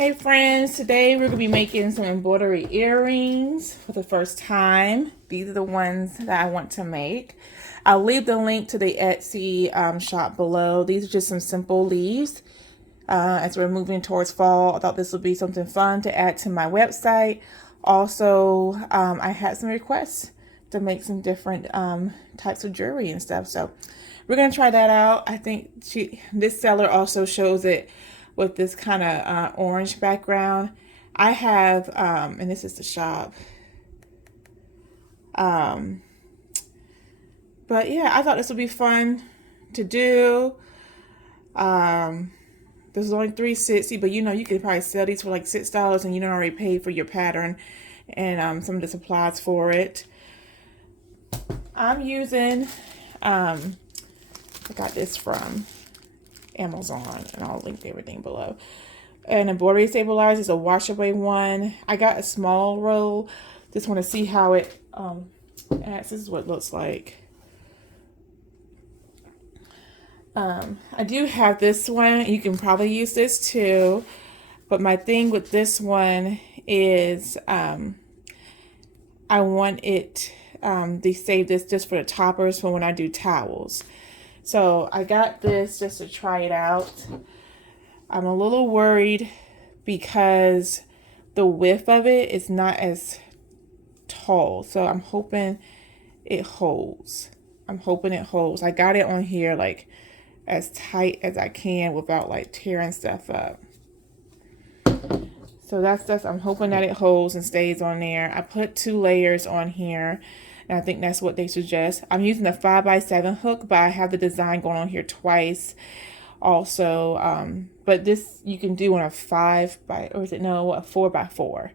Hey friends, today we're going to be making some embroidery earrings for the first time. These are the ones that I want to make. I'll leave the link to the Etsy shop below. These are just some simple leaves. As we're moving towards fall, I thought this would be something fun to add to my website. Also, I had some requests to make some different types of jewelry and stuff. So we're going to try that out. I think this seller also shows it with this kind of orange background. I have, and this is the shop. But yeah, I thought this would be fun to do. This is only $3.60, but you know, you could probably sell these for like $6 and you don't already pay for your pattern and some of the supplies for it. I'm using, I got this from Amazon, and I'll link everything below. An embroidery stabilizer is a wash away one. I got a small roll. Just want to see how it acts. This is what it looks like. I do have this one. You can probably use this too, but my thing with this one is I want it to save this just for the toppers for when I do towels. So I got this just to try it out. I'm a little worried because the width of it is not as tall. So I'm hoping it holds. I got it on here like as tight as I can without like tearing stuff up. So that's I'm hoping that it holds and stays on there. I put 2 layers on here. And I think that's what they suggest. I'm using a 5x7 hook, but I have the design going on here twice also. But this you can do on a 4x4.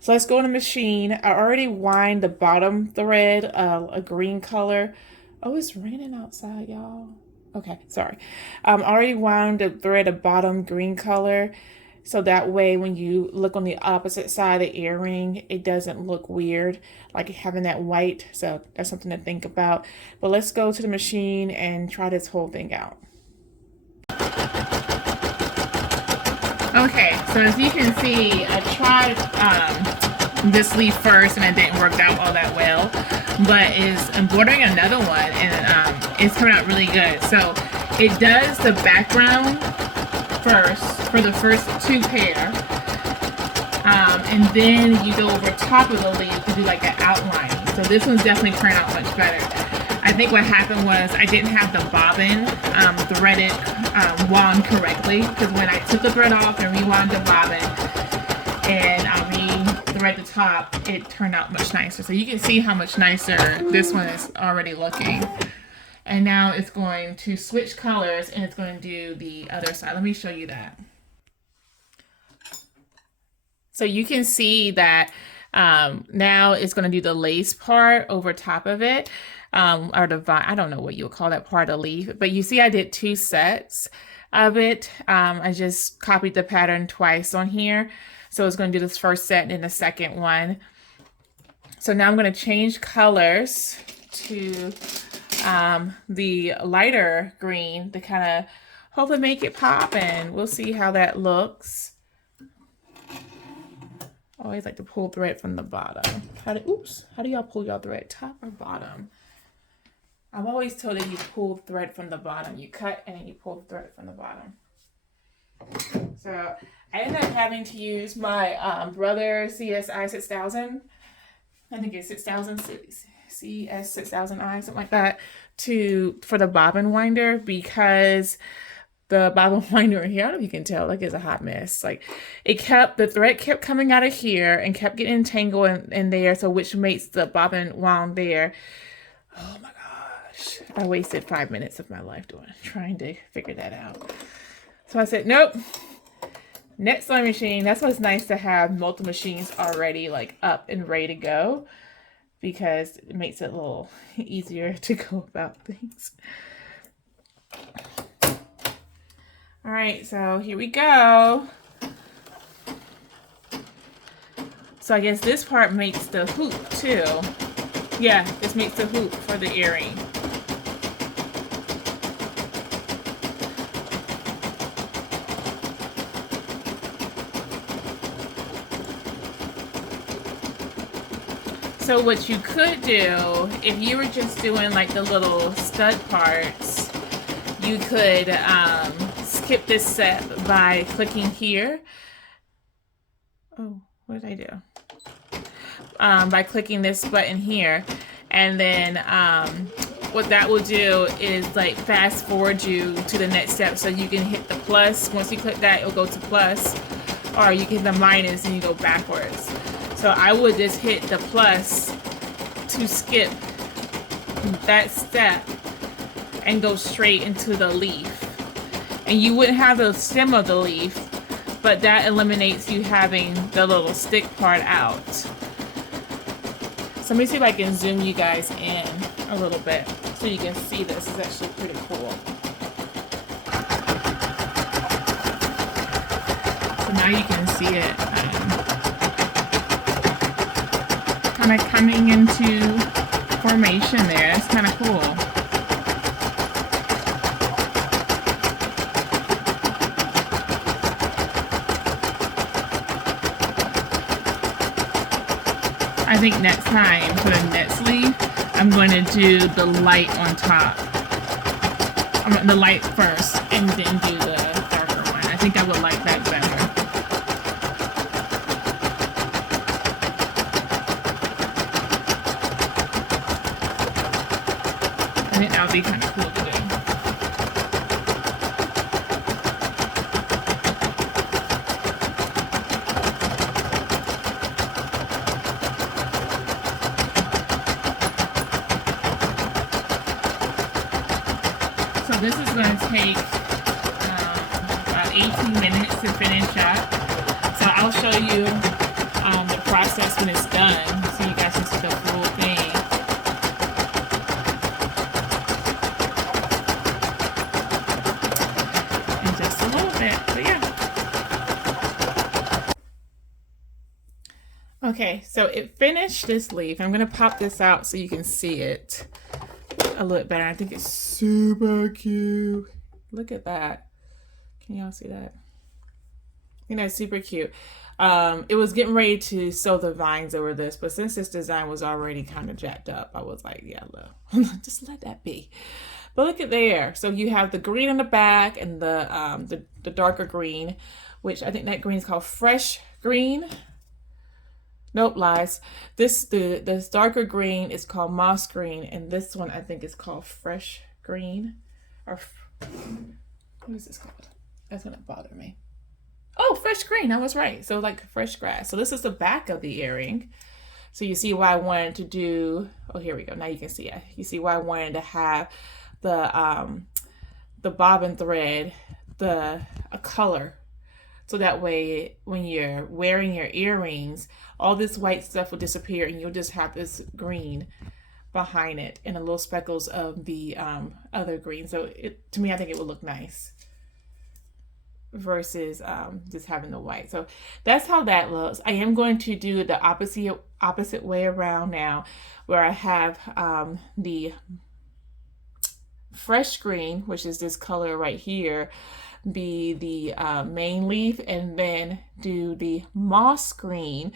So let's go in the machine. I already wined the bottom thread a green color. Oh, it's raining outside, y'all. Okay, sorry. Already wound the thread a bottom green color. So that way when you look on the opposite side of the earring, it doesn't look weird, like having that white. So that's something to think about. But let's go to the machine and try this whole thing out. Okay, so as you can see, I tried this leaf first and it didn't work out all that well. But is embroidering another one and it's coming out really good. So it does the background first for the first 2 pair, and then you go over top of the leaf to do like an outlining. So this one's definitely turned out much better. I think what happened was I didn't have the bobbin threaded wound correctly, because when I took the thread off and rewound the bobbin and re-thread the top, it turned out much nicer. So you can see how much nicer this one is already looking. And now it's going to switch colors and it's going to do the other side. Let me show you that. So you can see that now it's going to do the lace part over top of it. Or the vine, I don't know what you would call that part of the leaf. But you see I did 2 sets of it. I just copied the pattern twice on here. So it's going to do this first set and then the second one. So now I'm going to change colors to the lighter green to kind of hopefully make it pop, and we'll see how that looks. I always like to pull thread from the bottom. How do y'all pull y'all thread, top or bottom? I'm always told that you pull thread from the bottom. You cut and then you pull the thread from the bottom. So I ended up having to use my Brother CSI 6000. I think it's 6000 CS 6000i, something like that, for the bobbin winder, because the bobbin winder here, I don't know if you can tell, like, it's a hot mess. Like, the thread kept coming out of here and kept getting entangled in there, so which makes the bobbin wound there. Oh my gosh, I wasted 5 minutes of my life trying to figure that out. So I said, nope. Next sewing machine. That's why it's nice to have multiple machines already like up and ready to go, because it makes it a little easier to go about things. All right, so here we go. So I guess this part makes the hoop too. Yeah, this makes the hoop for the earring. So what you could do, if you were just doing like the little stud parts, you could skip this step by clicking here. Oh, what did I do? By clicking this button here. And then what that will do is like fast forward you to the next step, so you can hit the plus. Once you click that, it'll go to plus, or you can hit the minus and you go backwards. So I would just hit the plus to skip that step and go straight into the leaf. And you wouldn't have the stem of the leaf, but that eliminates you having the little stick part out. So let me see if I can zoom you guys in a little bit so you can see this. It's actually pretty cool. So now you can see it kind of coming into formation there. It's kind of cool. I think next time for the next leaf, I'm going to do the light on top. The light first and then do the darker one. I think I would like that better. I think that would be kind of cool to do. So this is going to take about 18 minutes to finish up. So I'll show you the process when it's done, so you guys can see the full thing. In just a little bit, but yeah. Okay, so it finished this leaf. I'm going to pop this out so you can see it a little bit better. I think it's super cute. Look at that. Can y'all see that? I think that's super cute. It was getting ready to sew the vines over this, but since this design was already kind of jacked up, I was like, yeah, look, just let that be. But look at there. So you have the green in the back and the darker green, which I think that green is called fresh green. Nope, lies. This darker green is called moss green, and this one I think is called fresh green. Or what is this called? That's gonna bother me. Oh, fresh green. I was right. So like fresh grass. So this is the back of the earring. So you see why I wanted to do. Oh, here we go. Now you can see it. You see why I wanted to have the bobbin thread a color. So that way, when you're wearing your earrings, all this white stuff will disappear and you'll just have this green behind it and a little speckles of the other green. So to me, I think it would look nice versus just having the white. So that's how that looks. I am going to do the opposite way around now, where I have the fresh green, which is this color right here, be the main leaf, and then do the moss green,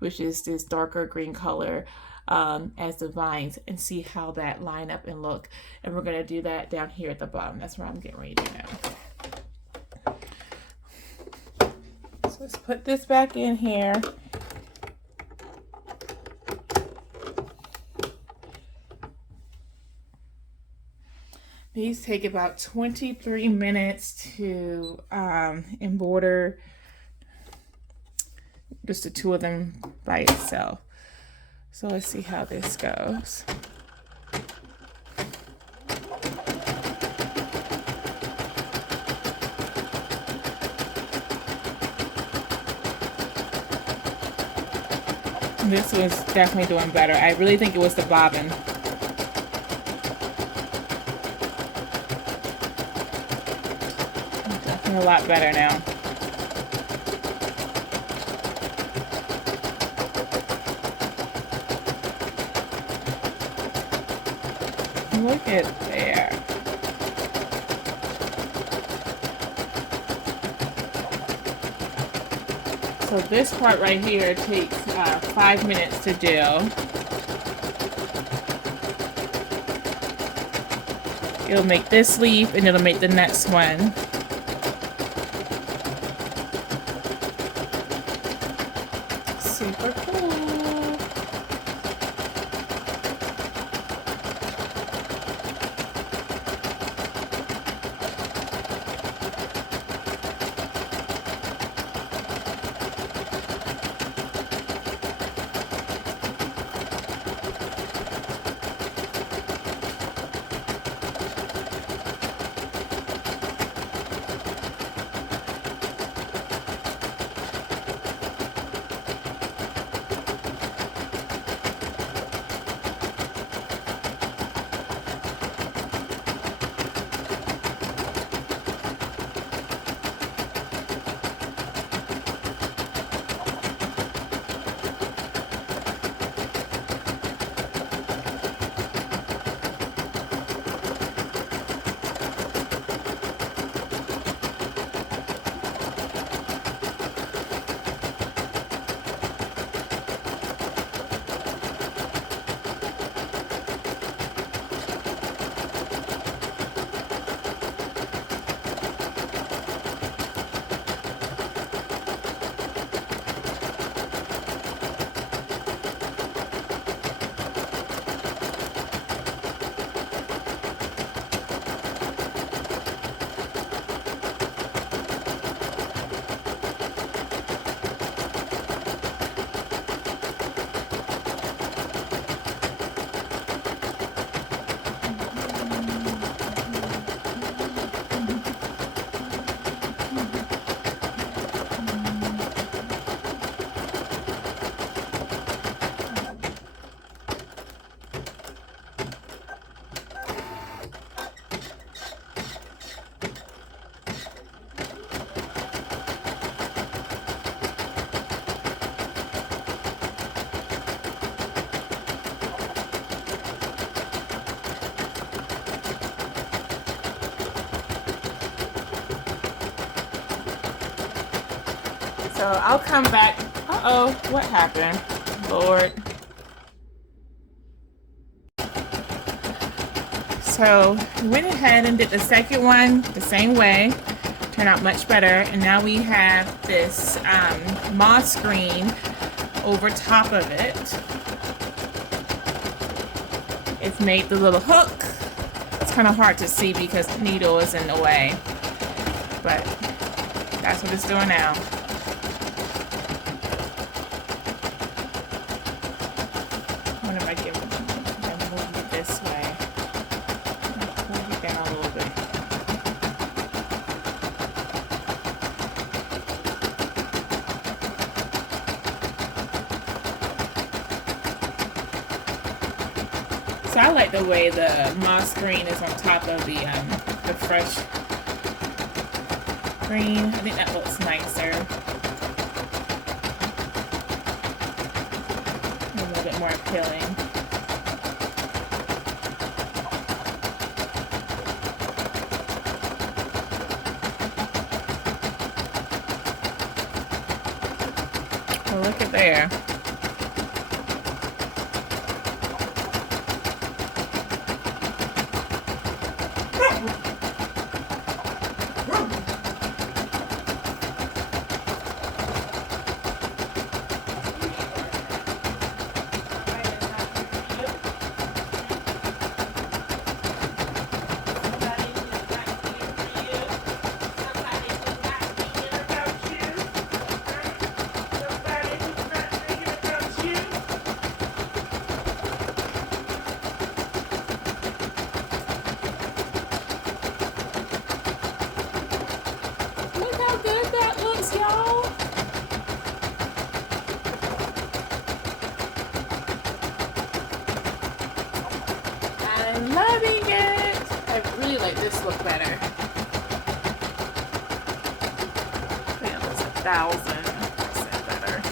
which is this darker green color, as the vines, and see how that line up and look. And we're going to do that down here at the bottom. That's where I'm getting ready to do now. So let's put this back in here. These take about 23 minutes to embroider, just the two of them by itself. So let's see how this goes. This was definitely doing better. I really think it was the bobbin. A lot better now. Look at there. So this part right here takes 5 minutes to do. It'll make this leaf and it'll make the next one. Super cool. So I'll come back. Uh-oh, what happened? Lord. So we went ahead and did the second one the same way. Turned out much better. And now we have this moss green over top of it. It's made the little hook. It's kind of hard to see because the needle is in the way. But that's what it's doing now. I wonder if I can move it this way. Move it down a little bit. So I like the way the moss green is on top of the fresh green. I think that looks nicer. A little bit more appealing. Well, look at there. Loving it. I really like this look better. Man, it's 1,000% better.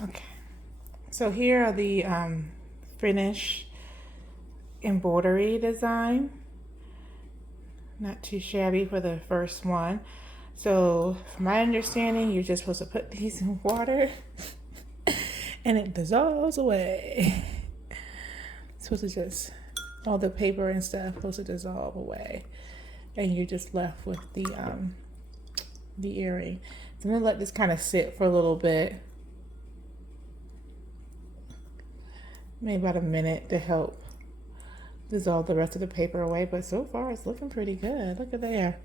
Okay, so here are the finished embroidery design. Not too shabby for the first one. So from my understanding, you're just supposed to put these in water and it dissolves away. It's supposed to just, all the paper and stuff supposed to dissolve away. And you're just left with the earring. So I'm gonna let this kind of sit for a little bit. Maybe about a minute to help dissolve the rest of the paper away, but so far it's looking pretty good. Look at there.